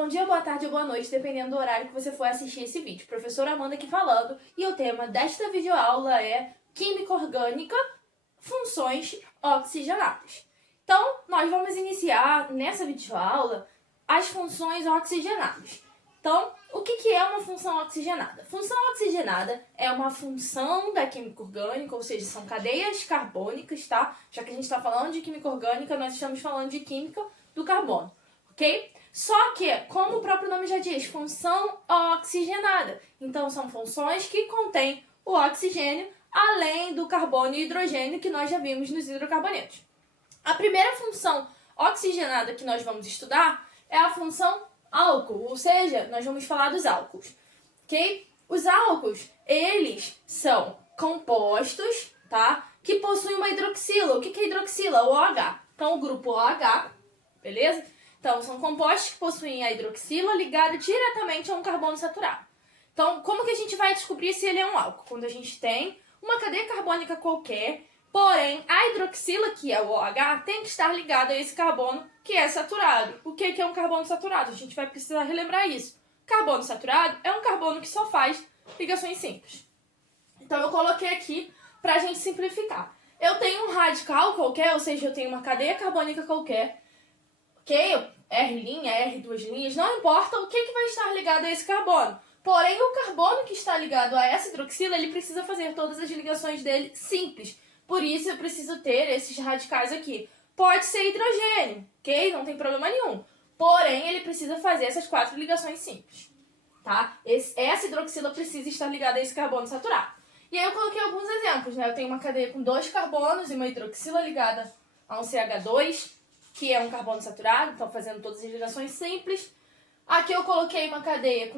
bom dia, boa tarde ou boa noite, dependendo do horário que você for assistir esse vídeo. Professora Amanda aqui falando, e o tema desta videoaula é Química Orgânica, Funções Oxigenadas. Então, nós vamos iniciar nessa videoaula as funções oxigenadas. Então, o que é uma função oxigenada? Função oxigenada é uma função da química orgânica, ou seja, são cadeias carbônicas, tá? Já que a gente está falando de química orgânica, nós estamos falando de química do carbono, ok? Só que, como o próprio nome já diz, função oxigenada. Então, são funções que contêm o oxigênio, além do carbono e hidrogênio que nós já vimos nos hidrocarbonetos. A primeira função oxigenada que nós vamos estudar é a função álcool, ou seja, nós vamos falar dos álcools, ok? Os álcools, eles são compostos, tá? Que possuem uma hidroxila. O que é hidroxila? O OH. Então, o grupo OH, beleza? Então, são compostos que possuem a hidroxila ligada diretamente a um carbono saturado. Então, como que a gente vai descobrir se ele é um álcool? Quando a gente tem uma cadeia carbônica qualquer, porém, a hidroxila, que é o OH, tem que estar ligada a esse carbono que é saturado. O que é um carbono saturado? A gente vai precisar relembrar isso. Carbono saturado é um carbono que só faz ligações simples. Então, eu coloquei aqui para a gente simplificar. Eu tenho um radical qualquer, ou seja, eu tenho uma cadeia carbônica qualquer, ok? R', R, duas linhas, não importa o que vai estar ligado a esse carbono. Porém, o carbono que está ligado a essa hidroxila, ele precisa fazer todas as ligações dele simples. Por isso, eu preciso ter esses radicais aqui. Pode ser hidrogênio, ok? Não tem problema nenhum. Porém, ele precisa fazer essas 4 ligações simples, tá? Essa hidroxila precisa estar ligada a esse carbono saturado. E aí eu coloquei alguns exemplos, né? Eu tenho uma cadeia com 2 carbonos e uma hidroxila ligada a um CH2, que é um carbono saturado, então fazendo todas as ligações simples. Aqui eu coloquei uma cadeia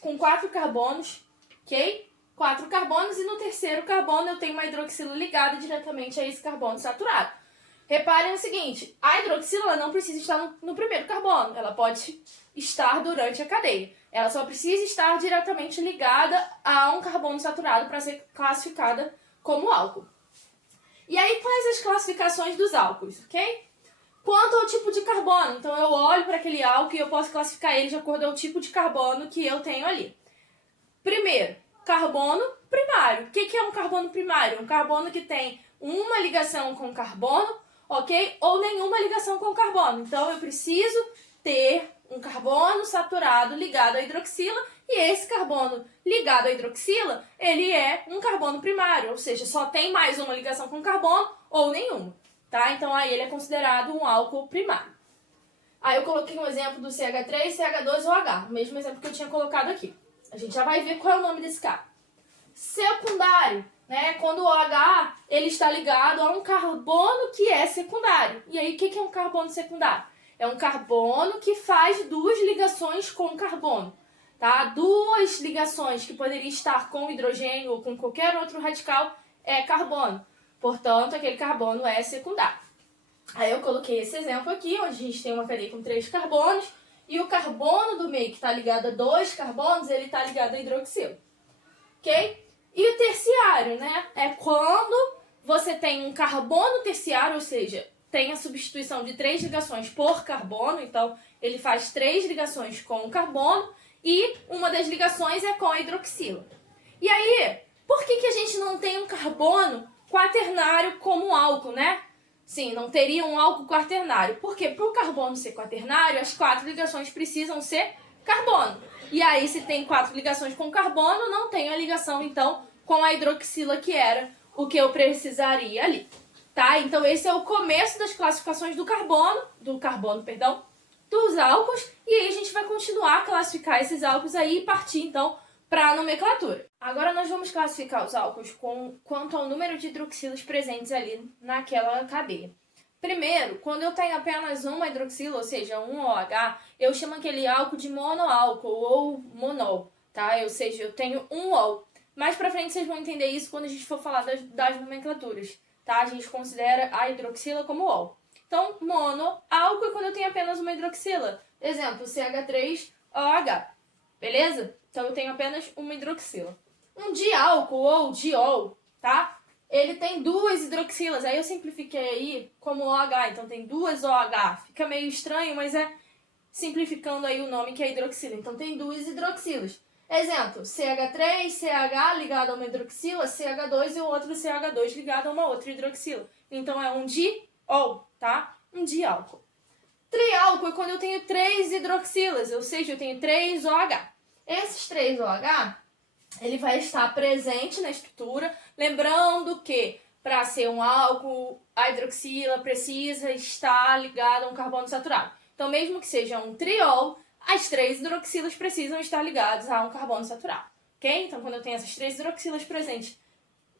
com 4 carbonos, ok? 4 carbonos, e no terceiro carbono eu tenho uma hidroxila ligada diretamente a esse carbono saturado. Reparem o seguinte, a hidroxila não precisa estar no primeiro carbono, ela pode estar durante a cadeia. Ela só precisa estar diretamente ligada a um carbono saturado para ser classificada como álcool. E aí, quais as classificações dos álcools, ok? Quanto ao tipo de carbono, então eu olho para aquele álcool e eu posso classificar ele de acordo com o tipo de carbono que eu tenho ali. Primeiro, carbono primário. O que é um carbono primário? Um carbono que tem uma ligação com carbono, ok? Ou nenhuma ligação com carbono. Então eu preciso ter um carbono saturado ligado à hidroxila, e esse carbono ligado à hidroxila, ele é um carbono primário, ou seja, só tem mais uma ligação com carbono ou nenhuma. Tá? Então, aí ele é considerado um álcool primário. Aí eu coloquei um exemplo do CH3, CH2 ou H, o mesmo exemplo que eu tinha colocado aqui. A gente já vai ver qual é o nome desse cara. Secundário, né? Quando o OH ele está ligado a um carbono que é secundário. E aí, o que é um carbono secundário? É um carbono que faz 2 ligações com carbono. Tá? 2 ligações que poderiam estar com hidrogênio ou com qualquer outro radical é carbono. Portanto, aquele carbono é secundário. Aí eu coloquei esse exemplo aqui, onde a gente tem uma cadeia com 3 carbonos, e o carbono do meio, que está ligado a 2 carbonos, ele está ligado a hidroxila. Ok? E o terciário, né? É quando você tem um carbono terciário, ou seja, tem a substituição de 3 ligações por carbono, então ele faz 3 ligações com o carbono, e uma das ligações é com a hidroxila. E aí, por que a gente não tem um carbono quaternário como álcool, né? Sim, não teria um álcool quaternário. Porque para o carbono ser quaternário, as 4 ligações precisam ser carbono. E aí, se tem 4 ligações com carbono, não tem a ligação, então, com a hidroxila, que era o que eu precisaria ali. Tá? Então, esse é o começo das classificações dos álcools. E aí, a gente vai continuar a classificar esses álcools aí e partir, então, para a nomenclatura. Agora nós vamos classificar os álcools quanto ao número de hidroxilas presentes ali naquela cadeia. Primeiro, quando eu tenho apenas uma hidroxila, ou seja, um OH, eu chamo aquele álcool de monoálcool ou monol, tá? Ou seja, eu tenho um ol. Mais pra frente vocês vão entender isso quando a gente for falar das nomenclaturas, tá? A gente considera a hidroxila como ol. Então, monoálcool é quando eu tenho apenas uma hidroxila. Exemplo, CH3OH. Beleza? Então, eu tenho apenas uma hidroxila. Um diálcool ou diol, tá? Ele tem 2 hidroxilas. Aí eu simplifiquei aí como OH. Então, tem 2 OH. Fica meio estranho, mas é simplificando aí o nome que é hidroxila. Então tem duas hidroxilas. Exemplo, CH3, CH ligado a uma hidroxila, CH2 e o outro CH2 ligado a uma outra hidroxila. Então é um diol, tá? Um diálcool. Triálcool é quando eu tenho 3 hidroxilas, ou seja, eu tenho 3 OH. Esses 3 OH, ele vai estar presente na estrutura, lembrando que para ser um álcool, a hidroxila precisa estar ligada a um carbono saturado. Então, mesmo que seja um triol, as 3 hidroxilas precisam estar ligadas a um carbono saturado, ok? Então, quando eu tenho essas 3 hidroxilas presentes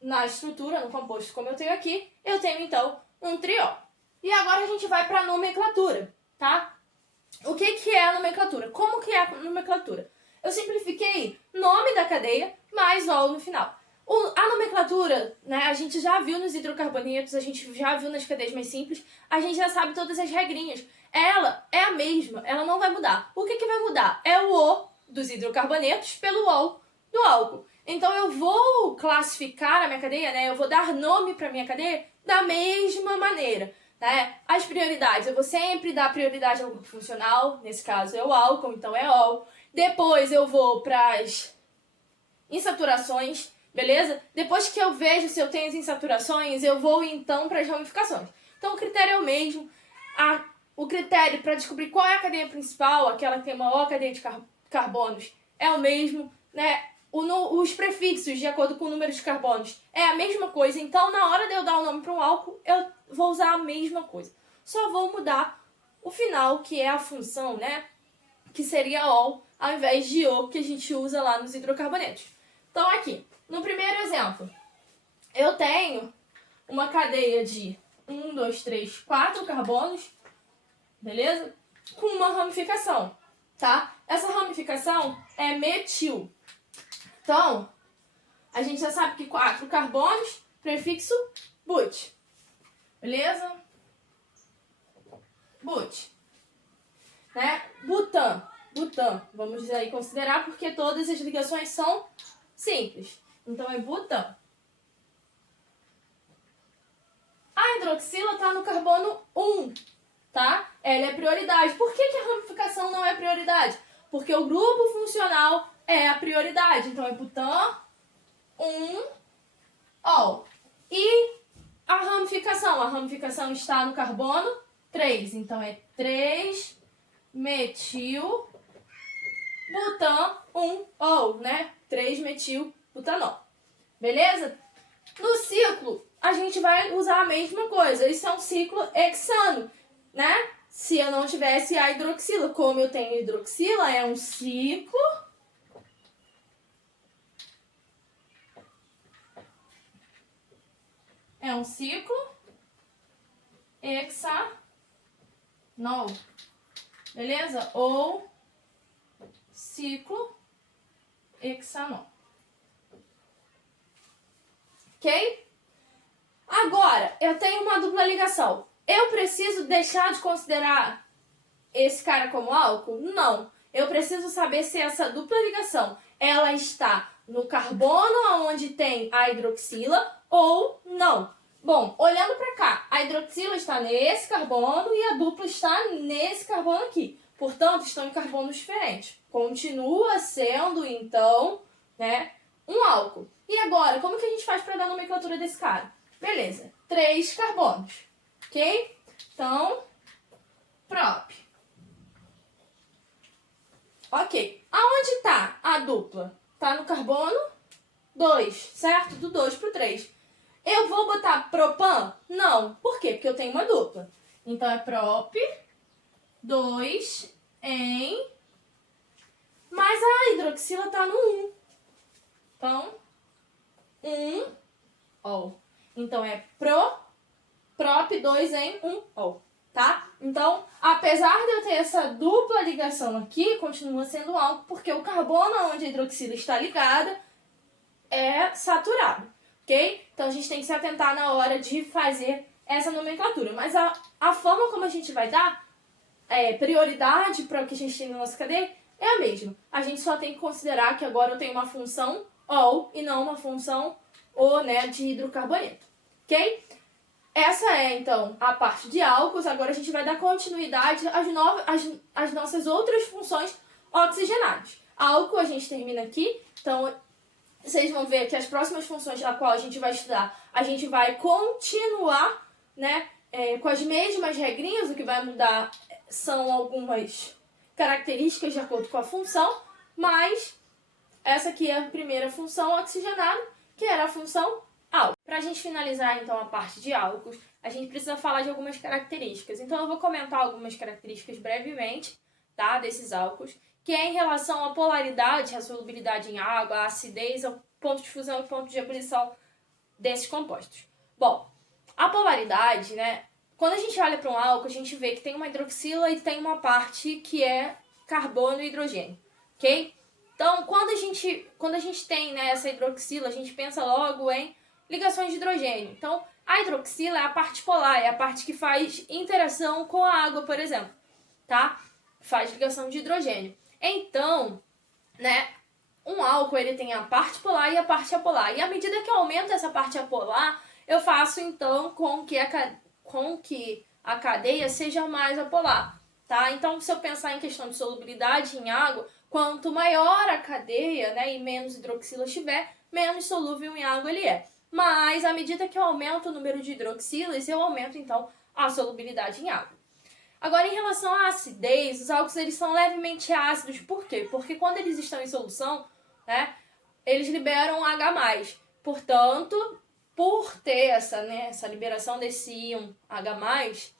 na estrutura, no composto como eu tenho aqui, eu tenho, então, um triol. E agora a gente vai para a nomenclatura, tá? O que é a nomenclatura? Como que é a nomenclatura? Eu simplifiquei nome da cadeia mais ol no final. A nomenclatura, né, a gente já viu nos hidrocarbonetos, a gente já viu nas cadeias mais simples, a gente já sabe todas as regrinhas. Ela é a mesma, ela não vai mudar. O que vai mudar? É o O dos hidrocarbonetos pelo ol do álcool. Então eu vou classificar a minha cadeia, né, eu vou dar nome para a minha cadeia da mesma maneira. Né? As prioridades, eu vou sempre dar prioridade ao grupo funcional, nesse caso é o álcool, então é ol. Depois eu vou para as insaturações, beleza? Depois que eu vejo se eu tenho as insaturações, eu vou então para as ramificações. Então o critério é o mesmo. O critério para descobrir qual é a cadeia principal, aquela que tem maior cadeia de carbonos, é o mesmo, né? Os prefixos, de acordo com o número de carbonos, é a mesma coisa. Então, na hora de eu dar o nome para um álcool, eu vou usar a mesma coisa. Só vou mudar o final, que é a função, né? Que seria ol, ao invés de o, que a gente usa lá nos hidrocarbonetos. Então, aqui, no primeiro exemplo, eu tenho uma cadeia de 1, 2, 3, 4 carbonos, beleza? Com uma ramificação, tá? Essa ramificação é metil. Então, a gente já sabe que 4 carbonos, prefixo but. Beleza? But. Né? Butan. Vamos aí considerar porque todas as ligações são simples. Então, é butan. A hidroxila está no carbono 1, tá? Ela é prioridade. Por que a ramificação não é prioridade? Porque o grupo funcional é a prioridade. Então, é butan 1, ol. E a ramificação está no carbono 3. Então, é 3 metil butan 1 ol, né? 3 metil butanol. Beleza? No ciclo, a gente vai usar a mesma coisa. Isso é um ciclo hexano, né? Se eu não tivesse a hidroxila, como eu tenho hidroxila, é um ciclo hexanol. Beleza? Ou ciclo hexanol. Ok? Agora, eu tenho uma dupla ligação. Eu preciso deixar de considerar esse cara como álcool? Não. Eu preciso saber se essa dupla ligação ela está no carbono onde tem a hidroxila ou não. Bom, olhando para cá, a hidroxila está nesse carbono e a dupla está nesse carbono aqui. Portanto, estão em carbonos diferentes. Continua sendo, então, né, um álcool. E agora, como que a gente faz para dar a nomenclatura desse cara? Beleza, 3 carbonos, ok? Então, prop. Ok, aonde está a dupla? Está no carbono 2, certo? Do 2 para o 3. Eu vou botar propan? Não. Por quê? Porque eu tenho uma dupla. Então, é prop 2 em... Mas a hidroxila está no 1. Então, 1 ol. Então, é prop 2 em 1 ol. Tá? Então, apesar de eu ter essa dupla ligação aqui, continua sendo álcool, porque o carbono onde a hidroxila está ligada é saturado, ok? Então, a gente tem que se atentar na hora de fazer essa nomenclatura. Mas a forma como a gente vai dar prioridade para o que a gente tem na nossa cadeia é a mesma. A gente só tem que considerar que agora eu tenho uma função ol e não uma função o, né, de hidrocarboneto, ok? Essa é, então, a parte de álcools. Agora a gente vai dar continuidade às nossas outras funções oxigenadas. Álcool a gente termina aqui, então vocês vão ver que as próximas funções a qual a gente vai estudar, a gente vai continuar, né, com as mesmas regrinhas. O que vai mudar são algumas características de acordo com a função, mas essa aqui é a primeira função oxigenada, que era a função álcool. Para a gente finalizar, então, a parte de álcools, a gente precisa falar de algumas características. Então, eu vou comentar algumas características brevemente, tá, desses álcools, que é em relação à polaridade, à solubilidade em água, à acidez, ao ponto de fusão e ponto de ebulição desses compostos. Bom, a polaridade, né, quando a gente olha para um álcool, a gente vê que tem uma hidroxila e tem uma parte que é carbono e hidrogênio, ok? Então, quando a gente tem, né, essa hidroxila, a gente pensa logo em ligações de hidrogênio. Então, a hidroxila é a parte polar, é a parte que faz interação com a água, por exemplo, tá? Faz ligação de hidrogênio. Então, né, um álcool ele tem a parte polar e a parte apolar. E à medida que eu aumento essa parte apolar, eu faço então com que a cadeia seja mais apolar, tá? Então, se eu pensar em questão de solubilidade em água, quanto maior a cadeia, né, e menos hidroxilas tiver, menos solúvel em água ele é. Mas, à medida que eu aumento o número de hidroxilas, eu aumento, então, a solubilidade em água. Agora, em relação à acidez, os álcools eles são levemente ácidos. Por quê? Porque quando eles estão em solução, né, eles liberam H+. Portanto, por ter essa liberação desse íon H+,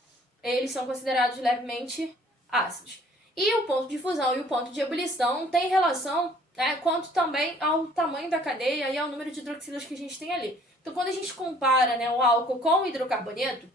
eles são considerados levemente ácidos. E o ponto de fusão e o ponto de ebulição têm relação, né, quanto também ao tamanho da cadeia e ao número de hidroxilas que a gente tem ali. Então, quando a gente compara, né, o álcool com o hidrocarboneto,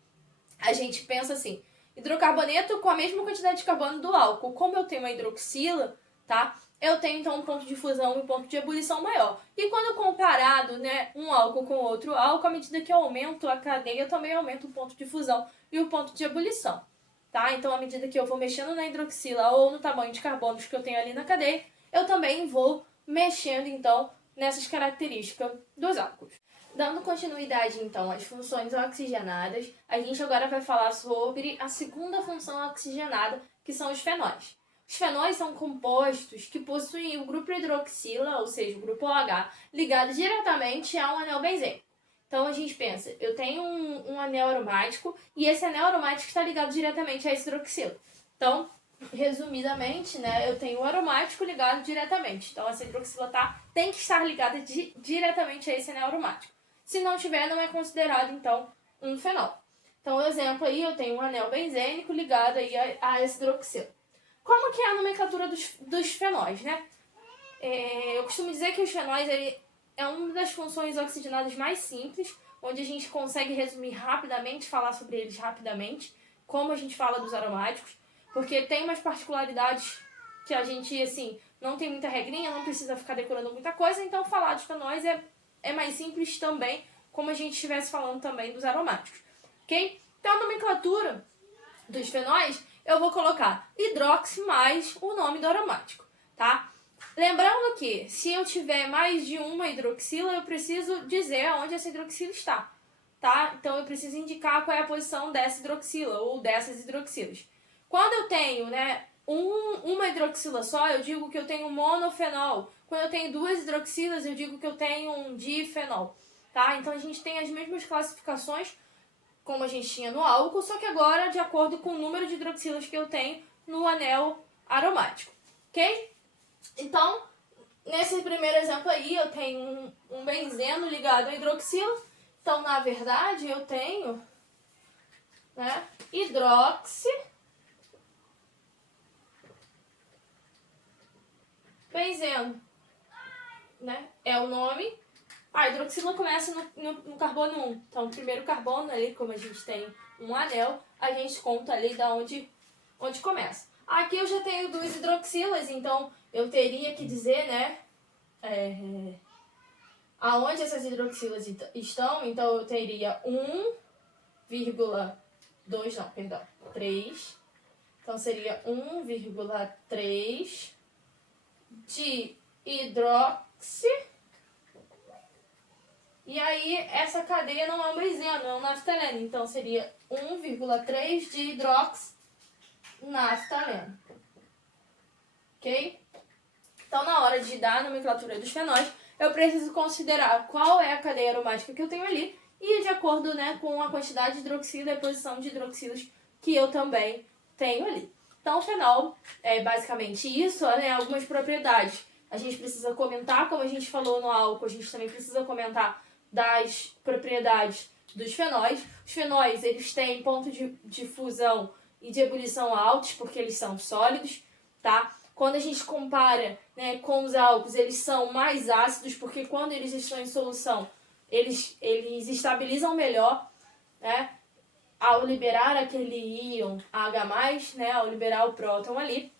a gente pensa assim, hidrocarboneto com a mesma quantidade de carbono do álcool. Como eu tenho uma hidroxila, tá? Eu tenho então um ponto de fusão e um ponto de ebulição maior. E quando comparado, né, um álcool com outro álcool, à medida que eu aumento a cadeia, eu também aumento o ponto de fusão e o ponto de ebulição. Tá? Então, à medida que eu vou mexendo na hidroxila ou no tamanho de carbonos que eu tenho ali na cadeia, eu também vou mexendo, então, nessas características dos álcools. Dando continuidade, então, às funções oxigenadas, a gente agora vai falar sobre a segunda função oxigenada, que são os fenóis. Os fenóis são compostos que possuem o grupo hidroxila, ou seja, o grupo OH, ligado diretamente a um anel benzênico. Então, a gente pensa, eu tenho um anel aromático e esse anel aromático está ligado diretamente a esse hidroxila. Então, resumidamente, né, eu tenho o aromático ligado diretamente. Então, essa hidroxila tem que estar ligada diretamente a esse anel aromático. Se não tiver, não é considerado, então, um fenol. Então, exemplo aí, eu tenho um anel benzênico ligado aí a esse hidroxila. Como que é a nomenclatura dos fenóis, né? Eu costumo dizer que os fenóis é uma das funções oxigenadas mais simples, onde a gente consegue resumir rapidamente, falar sobre eles rapidamente, como a gente fala dos aromáticos, porque tem umas particularidades que a gente, assim, não tem muita regrinha, não precisa ficar decorando muita coisa, então falar dos fenóis é mais simples também, como a gente estivesse falando também dos aromáticos, ok? Então, a nomenclatura dos fenóis, eu vou colocar hidroxi mais o nome do aromático, tá? Lembrando que, se eu tiver mais de uma hidroxila, eu preciso dizer onde essa hidroxila está, tá? Então, eu preciso indicar qual é a posição dessa hidroxila ou dessas hidroxilas. Quando eu tenho, né, uma hidroxila só, eu digo que eu tenho um monofenol. Quando eu tenho duas hidroxilas, eu digo que eu tenho um difenol, tá? Então, a gente tem as mesmas classificações como a gente tinha no álcool, só que agora de acordo com o número de hidroxilas que eu tenho no anel aromático, ok? Então, nesse primeiro exemplo aí, eu tenho um benzeno ligado a hidroxila. Então, na verdade, eu tenho, né, hidroxi benzeno, né? É o nome. A hidroxila começa no carbono 1. Então, o primeiro carbono ali, como a gente tem um anel, a gente conta ali da onde começa. Aqui eu já tenho duas hidroxilas, então eu teria que dizer, né, aonde essas hidroxilas estão. Então, eu teria 1,2, não, perdão, 3. Então, seria 1,3 de hidroxi E aí, essa cadeia não é um benzeno, é um naftaleno. Então, seria 1,3 de hidroxinaftaleno. Ok? Então, na hora de dar a nomenclatura dos fenóis, eu preciso considerar qual é a cadeia aromática que eu tenho ali e de acordo, né, com a quantidade de hidroxila e a posição de hidroxilas que eu também tenho ali. Então, o fenol é basicamente isso, né, algumas propriedades. A gente precisa comentar, como a gente falou no álcool, a gente também precisa comentar das propriedades dos fenóis. Os fenóis, eles têm ponto de fusão e de ebulição altos, porque eles são sólidos, tá? Quando a gente compara, né, com os álcools, eles são mais ácidos, porque quando eles estão em solução, eles estabilizam melhor, né, ao liberar aquele íon H+, né, ao liberar o próton ali.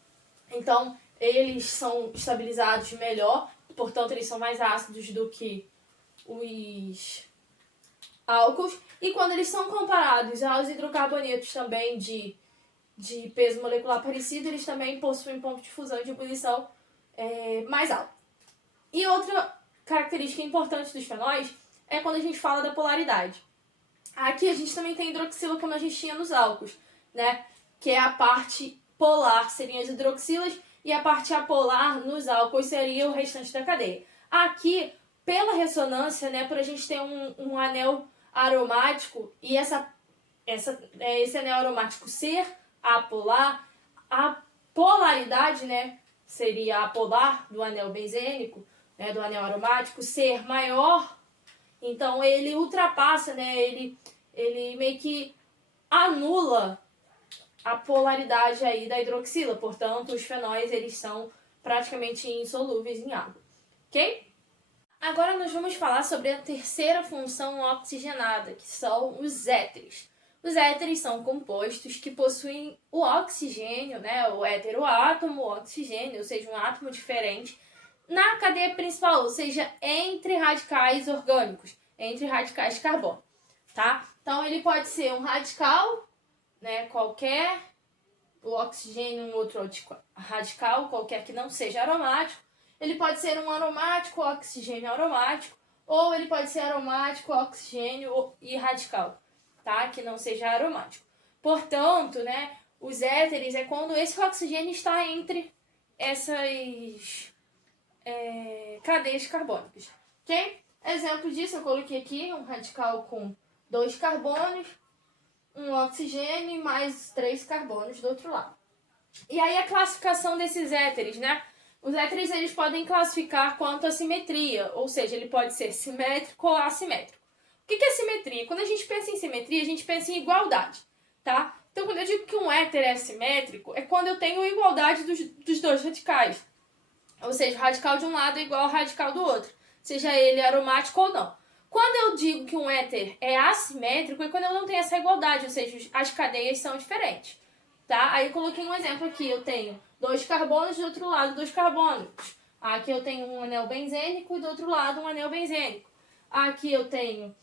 Então, eles são estabilizados melhor, portanto, eles são mais ácidos do que os álcools. E quando eles são comparados aos hidrocarbonetos também de peso molecular parecido, eles também possuem ponto de fusão e de ebulição mais alto. E outra característica importante dos fenóis é quando a gente fala da polaridade. Aqui a gente também tem hidroxila como a gente tinha nos álcools, né? Que é a parte polar, seriam as hidroxilas, e a parte apolar nos álcools seria o restante da cadeia. Aqui, pela ressonância, né, por a gente ter um anel aromático e esse anel aromático ser apolar, a polaridade, né, seria apolar do anel benzênico, né, do anel aromático, ser maior, então ele ultrapassa, né, ele meio que anula a polaridade aí da hidroxila, portanto os fenóis eles são praticamente insolúveis em água, ok? Agora nós vamos falar sobre a terceira função oxigenada, que são os éteres. Os éteres são compostos que possuem o oxigênio, né, o heteroátomo, o oxigênio, ou seja, um átomo diferente, na cadeia principal, ou seja, entre radicais orgânicos, entre radicais de carbono, tá? Então ele pode ser um radical, né, qualquer, o oxigênio, um outro radical, qualquer que não seja aromático. Ele pode ser um aromático, oxigênio aromático, ou ele pode ser aromático, oxigênio e radical, tá? Que não seja aromático. Portanto, né, os éteres é quando esse oxigênio está entre essas cadeias carbônicas, ok? Exemplo disso, eu coloquei aqui um radical com 2 carbonos, um oxigênio e mais 3 carbonos do outro lado. E aí a classificação desses éteres, né? Os éteres eles podem classificar quanto à simetria, ou seja, ele pode ser simétrico ou assimétrico. O que é simetria? Quando a gente pensa em simetria, a gente pensa em igualdade, tá? Então, quando eu digo que um éter é simétrico, é quando eu tenho igualdade dos dois radicais. Ou seja, o radical de um lado é igual ao radical do outro, seja ele aromático ou não. Quando eu digo que um éter é assimétrico, é quando eu não tenho essa igualdade, ou seja, as cadeias são diferentes. Tá? Aí eu coloquei um exemplo aqui, eu tenho 2 carbonos, do outro lado 2 carbonos. Aqui eu tenho um anel benzênico e do outro lado um anel benzênico. Aqui eu tenho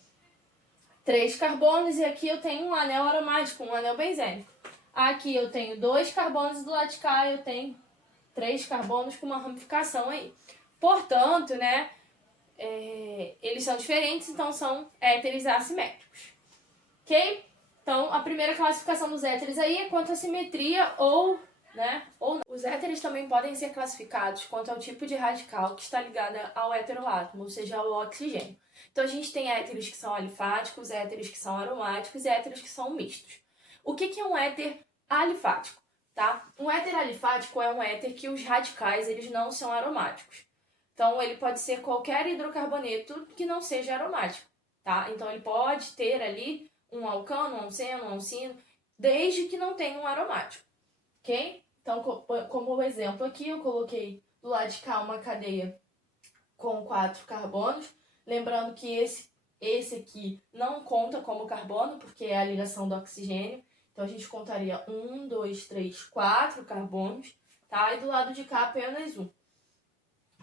3 carbonos e aqui eu tenho um anel aromático, um anel benzênico. Aqui eu tenho 2 carbonos e do lado de cá eu tenho 3 carbonos com uma ramificação aí. Portanto, né, eles são diferentes, então são éteres assimétricos. Ok? Então, a primeira classificação dos éteres aí é quanto à simetria ou não. Os éteres também podem ser classificados quanto ao tipo de radical que está ligada ao heteroátomo, ou seja, ao oxigênio. Então, a gente tem éteres que são alifáticos, éteres que são aromáticos e éteres que são mistos. O que é um éter alifático? Tá? Um éter alifático é um éter que os radicais eles não são aromáticos. Então, ele pode ser qualquer hidrocarboneto que não seja aromático. Tá? Então, ele pode ter ali um alcano, um alceno, um alcino, desde que não tenha um aromático, ok? Então, como exemplo aqui, eu coloquei do lado de cá uma cadeia com 4 carbonos, lembrando que esse aqui não conta como carbono, porque é a ligação do oxigênio, então a gente contaria 1, 2, 3, 4 carbonos, tá? E do lado de cá apenas um.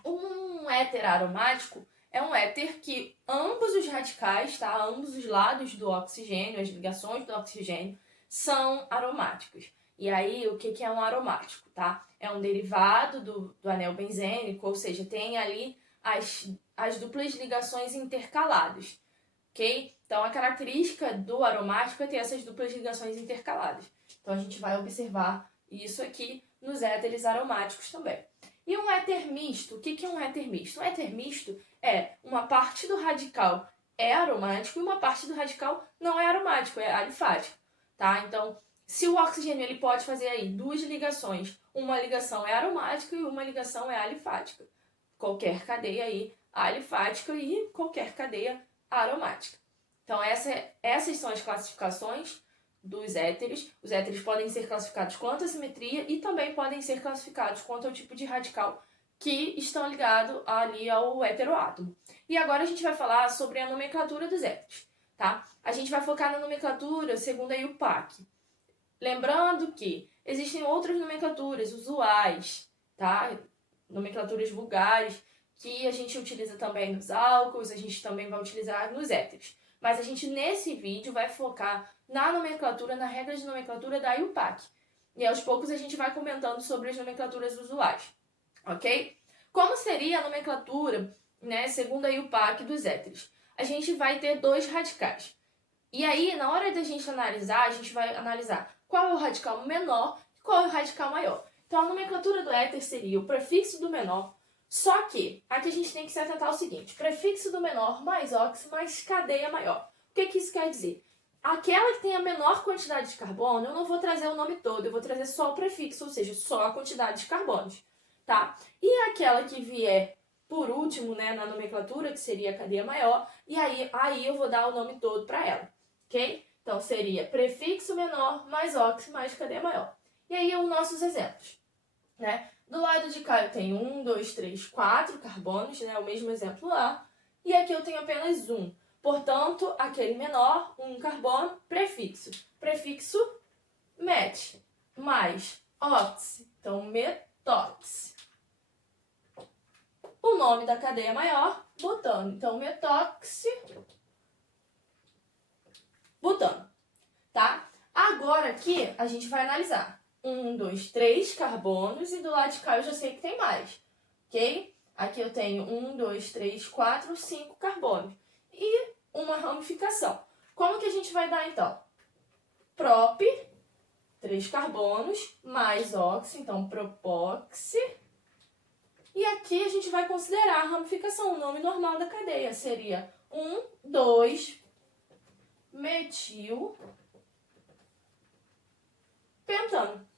Um éter aromático é um éter que ambos os radicais, tá? Ambos os lados do oxigênio, as ligações do oxigênio, são aromáticos. E aí, o que é um aromático, tá? É um derivado do anel benzênico, ou seja, tem ali as duplas ligações intercaladas, ok? Então, a característica do aromático é ter essas duplas ligações intercaladas. Então, a gente vai observar isso aqui nos éteres aromáticos também. E um éter misto, o que é um éter misto? Um éter misto é uma parte do radical é aromático e uma parte do radical não é aromático, é alifático, tá? Então, se o oxigênio ele pode fazer aí duas ligações, uma ligação é aromática e uma ligação é alifática. Qualquer cadeia aí alifática e qualquer cadeia aromática. Então, essas são as classificações dos éteres. Os éteres podem ser classificados quanto à simetria e também podem ser classificados quanto ao tipo de radical que estão ligados ali ao heteroátomo. E agora a gente vai falar sobre a nomenclatura dos éteres, tá? A gente vai focar na nomenclatura segundo a IUPAC. Lembrando que existem outras nomenclaturas usuais, tá? Nomenclaturas vulgares, que a gente utiliza também nos álcools, a gente também vai utilizar nos éteres. Mas a gente, nesse vídeo, vai focar na nomenclatura, na regra de nomenclatura da IUPAC. E aos poucos a gente vai comentando sobre as nomenclaturas usuais, ok? Como seria a nomenclatura, né, segundo a IUPAC dos éteres? A gente vai ter dois radicais. E aí, na hora da gente analisar, a gente vai analisar qual é o radical menor e qual é o radical maior. Então, a nomenclatura do éter seria o prefixo do menor. Só que, aqui a gente tem que se atentar ao seguinte: prefixo do menor mais óxido mais cadeia maior. O que isso quer dizer? Aquela que tem a menor quantidade de carbono, eu não vou trazer o nome todo, eu vou trazer só o prefixo, ou seja, só a quantidade de carbonos, tá? E aquela que vier por último, né, na nomenclatura, que seria a cadeia maior, e aí eu vou dar o nome todo para ela, ok? Então, seria prefixo menor mais óxido mais cadeia maior. E aí, os nossos exemplos, né? Do lado de cá eu tenho 1, 2, 3, 4 carbonos, né? O mesmo exemplo lá. E aqui eu tenho apenas um. Portanto, aquele menor, um carbono, prefixo. Prefixo met, mais ox, então metox. O nome da cadeia maior, butano. Então, metox, butano, tá? Agora aqui a gente vai analisar. 1, 2, 3 carbonos e do lado de cá eu já sei que tem mais, ok? Aqui eu tenho 1, 2, 3, 4, 5 carbonos e uma ramificação. Como que a gente vai dar então? Prop, 3 carbonos, mais oxi, então propoxi. E aqui a gente vai considerar a ramificação, o nome normal da cadeia seria 1, 2, metil, pentano.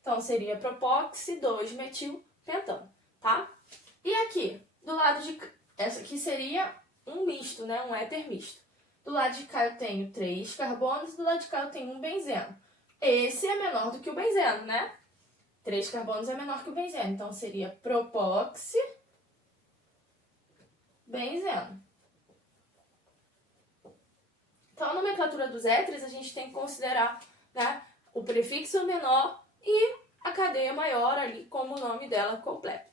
Então, seria propóxi, 2, metil, pentano, tá? E aqui, do lado de cá, essa aqui seria um misto, né? Um éter misto. Do lado de cá eu tenho 3 carbonos e do lado de cá eu tenho um benzeno. Esse é menor do que o benzeno, né? 3 carbonos é menor que o benzeno. Então, seria propóxi, benzeno. Então, a nomenclatura dos éteres, a gente tem que considerar, né, o prefixo menor e a cadeia maior ali como o nome dela completo,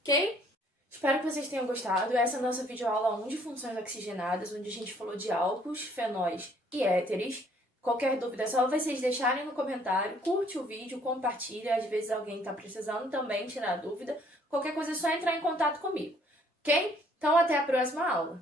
ok? Espero que vocês tenham gostado. Essa é a nossa videoaula 1 de funções oxigenadas, onde a gente falou de álcools, fenóis e éteres. Qualquer dúvida é só vocês deixarem no comentário, curte o vídeo, compartilha, às vezes alguém está precisando também tirar dúvida. Qualquer coisa é só entrar em contato comigo, ok? Então, até a próxima aula!